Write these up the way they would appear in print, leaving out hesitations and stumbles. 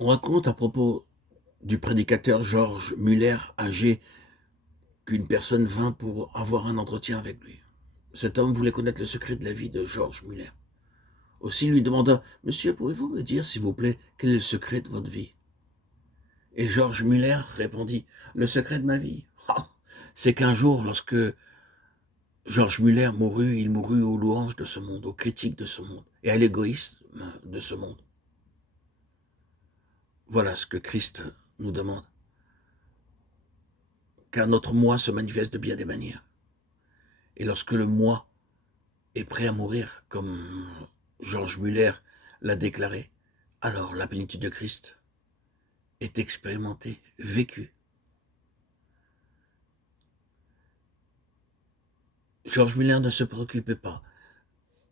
On raconte à propos du prédicateur Georges Muller, âgé, qu'une personne vint pour avoir un entretien avec lui. Cet homme voulait connaître le secret de la vie de Georges Muller. Aussi lui demanda: Monsieur, pouvez-vous me dire, s'il vous plaît, quel est le secret de votre vie? Et Georges Muller répondit: Le secret de ma vie, c'est qu'un jour, lorsque Georges Muller mourut, il mourut aux louanges de ce monde, aux critiques de ce monde et à l'égoïsme de ce monde. Voilà ce que Christ nous demande. Car notre moi se manifeste de bien des manières. Et lorsque le moi est prêt à mourir, comme Georges Muller l'a déclaré, alors la plénitude de Christ est expérimentée, vécue. Georges Muller ne se préoccupait pas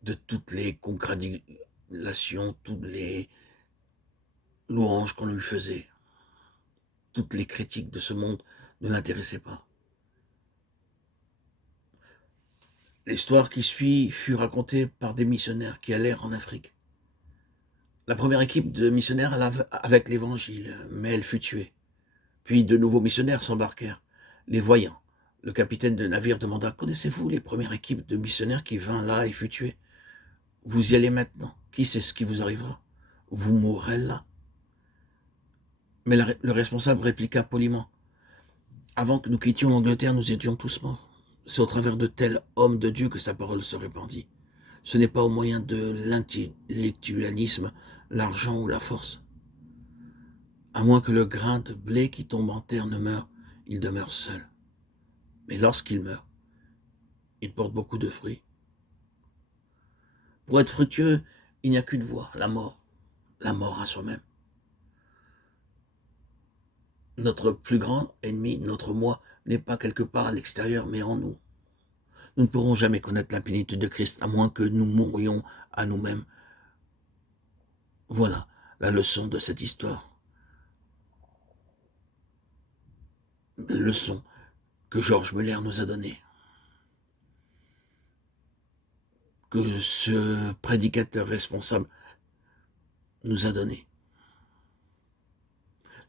de toutes les congratulations, toutes les louanges qu'on lui faisait. Toutes les critiques de ce monde ne l'intéressaient pas. L'histoire qui suit fut racontée par des missionnaires qui allèrent en Afrique. La première équipe de missionnaires alla avec l'évangile, mais elle fut tuée. Puis de nouveaux missionnaires s'embarquèrent. Les voyant, le capitaine de navire demanda: Connaissez-vous les premières équipes de missionnaires qui vinrent là et fut tuée? Vous y allez maintenant. Qui sait ce qui vous arrivera? Vous mourrez là. Mais le responsable répliqua poliment: Avant que nous quittions l'Angleterre, nous étions tous morts. C'est au travers de tels hommes de Dieu que sa parole se répandit. Ce n'est pas au moyen de l'intellectualisme, l'argent ou la force. À moins que le grain de blé qui tombe en terre ne meure, il demeure seul. Mais lorsqu'il meurt, il porte beaucoup de fruits. Pour être fructueux, il n'y a qu'une voie, la mort à soi-même. Notre plus grand ennemi, notre moi, n'est pas quelque part à l'extérieur, mais en nous. Nous ne pourrons jamais connaître la plénitude de Christ, à moins que nous mourions à nous-mêmes. Voilà la leçon de cette histoire. La leçon que Georges Muller nous a donnée. Que ce prédicateur responsable nous a donnée.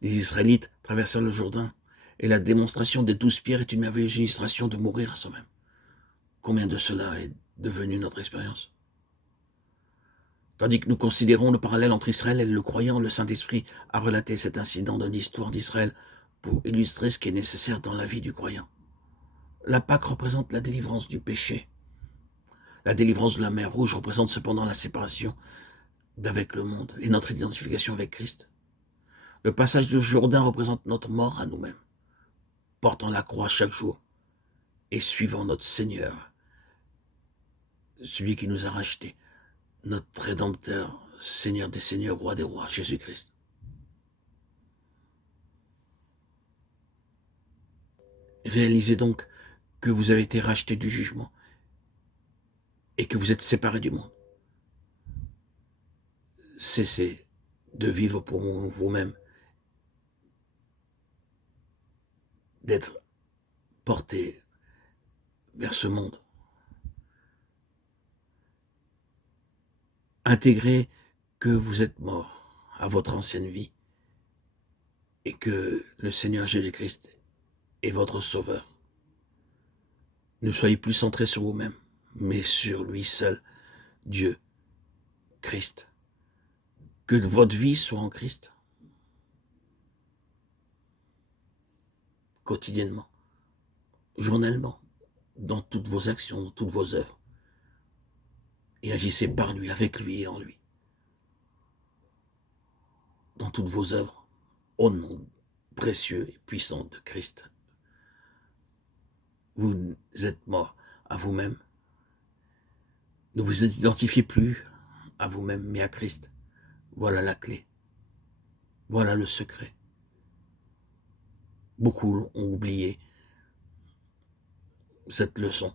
Les Israélites traversèrent le Jourdain, et la démonstration des 12 pierres est une merveilleuse illustration de mourir à soi-même. Combien de cela est devenu notre expérience? Tandis que nous considérons le parallèle entre Israël et le croyant, le Saint-Esprit a relaté cet incident de l'histoire d'Israël pour illustrer ce qui est nécessaire dans la vie du croyant. La Pâque représente la délivrance du péché. La délivrance de la mer Rouge représente cependant la séparation d'avec le monde et notre identification avec Christ. Le passage du Jourdain représente notre mort à nous-mêmes, portant la croix chaque jour et suivant notre Seigneur, celui qui nous a rachetés, notre Rédempteur, Seigneur des Seigneurs, Roi des Rois, Jésus-Christ. Réalisez donc que vous avez été rachetés du jugement et que vous êtes séparés du monde. Cessez de vivre pour vous-même, d'être porté vers ce monde. Intégrez que vous êtes mort à votre ancienne vie et que le Seigneur Jésus-Christ est votre sauveur. Ne soyez plus centrés sur vous-même, mais sur lui seul, Dieu, Christ. Que votre vie soit en Christ, quotidiennement, journellement, dans toutes vos actions, dans toutes vos œuvres. Et agissez par lui, avec lui et en lui. Dans toutes vos œuvres, au nom précieux et puissant de Christ. Vous êtes mort à vous-même. Ne vous identifiez plus à vous-même, mais à Christ. Voilà la clé. Voilà le secret. Beaucoup ont oublié cette leçon.